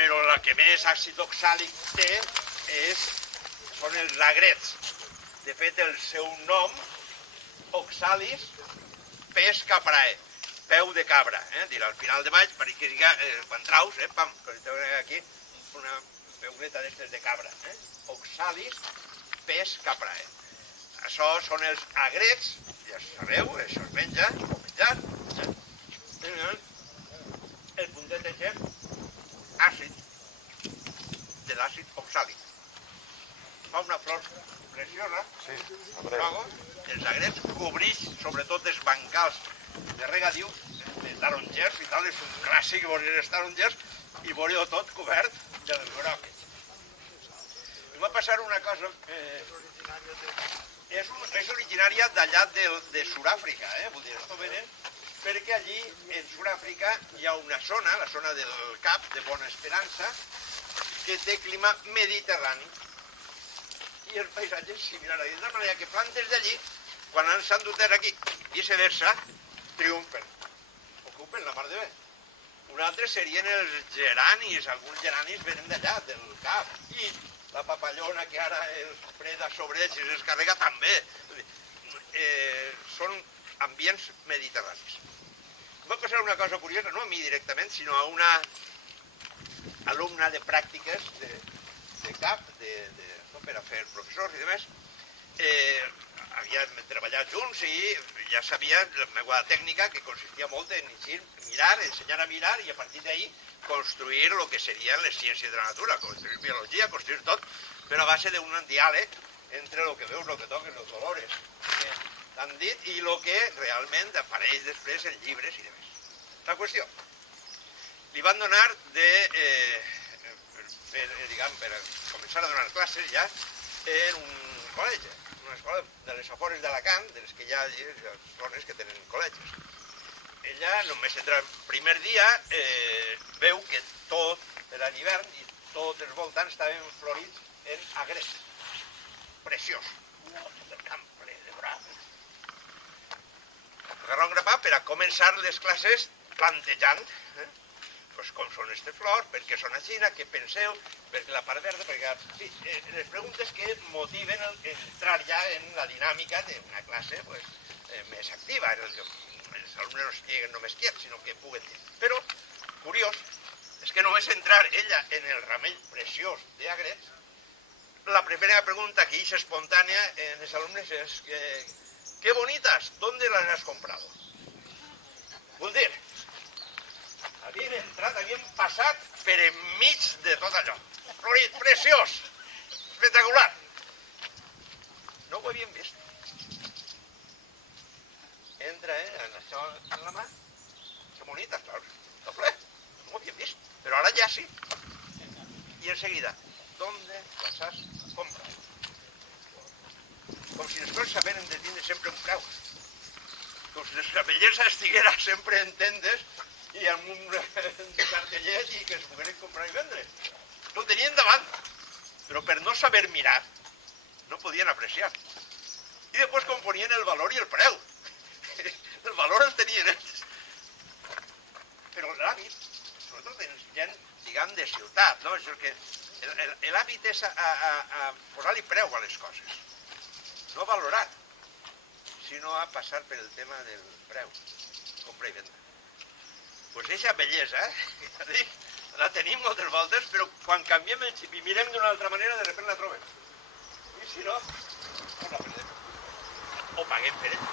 però la que més àcid oxàlic té són els agrets. De fet, el seu nom, oxalis pes caprae, peu de cabra. Dirà, al final de maig, perquè quan traus, pam, aquí una peuneta d'estes de cabra. Oxalis pes caprae. Això són els agrets, ja sabeu, això es menja, o menjat. El puntet aquest àcid, de l'àcid oxàlic. Fa una flor preciosa, els agrets cobreix sobretot els bancals de regadiu, de tarongers i tal, és un clàssic veure els tarongers i veure-ho tot cobert dels grocs. I va passar una cosa, és originària d'allà de Sud-àfrica, vull dir, esto venen perquè allí en Sud-àfrica hi ha una zona, la zona del Cap de Bona Esperança, que té clima mediterrani i el paisatge és similar a allà, de manera que plantes d'allí, quan s'han dut aquí, viceversa, triomfen, ocupen la mar de bé. Un altre serien els geranis, alguns geranis venen d'allà, del Cap, i la papallona que ara els preda sobre ells i els carrega també. Són ambients mediterranis. Va passar una cosa curiosa, no a mi directament, sinó a una alumna de pràctiques de CAP, per a fer professors i demés. Havíem treballat junts i ja sabia la meva tècnica, que consistia molt en mirar, ensenyar a mirar i a partir d'ahí construir el que serien les ciències de la natura, construir biologia, construir tot, però a base d'un diàleg entre el que veus, el que toques, els dolores que t'han dit i el que realment apareix després en llibres i demés. La qüestió, li van donar per començar a donar classes ja en un col·legi, una escola de les afores d'Alacant, de les que hi ha zones que tenen col·legis. Ella, només entra el primer dia, veu que tot l'hivern i tots els voltants estaven florits en agrets. Preciós. El camp ple de bravos. Agarrar un grapà per a començar les classes plantejant com són aquestes flors, per què són així, què penseu, perquè la part verda, perquè les preguntes que motiven entrar ja en la dinàmica d'una classe més activa, en què els alumnes no estiguen només quiets, sinó que puguen dir. Però, curiós, és que només entrar ella en el ramell preciós d'agrets, la primera pregunta que és espontània en els alumnes és «Qué bonitas, ¿dónde las has comprado?» Vull dir, havien entrat, havien passat per enmig de tot allò. Florit, preciós, espectacular. No ho havien vist. Entra, amb això en la mà. Que bonites, claro. Tot ple. No ho havien vist. Però ara ja sí. I enseguida, ¿dónde las has comprado? Com si les coses s'haveren de tindre sempre un preu. Com si la bellesa estiguera sempre en tendes i amb un cartellet i que es pogueren comprar i vendre. No ho tenien davant, però per no saber mirar no podien apreciar. I després componien el valor i el preu. El valor el tenien ells. Però l'hàbit, sobretot en gent, diguem, de ciutat, no? L'hàbit és a posar-li preu a les coses. No valorar, sinó a passar per el tema del preu, compra i venda. Doncs aquesta bellesa, la tenim moltes voltes, però quan canviem el xip i mirem d'una altra manera, de sobte la trobem. I si no, no la perdem. O paguem per ell.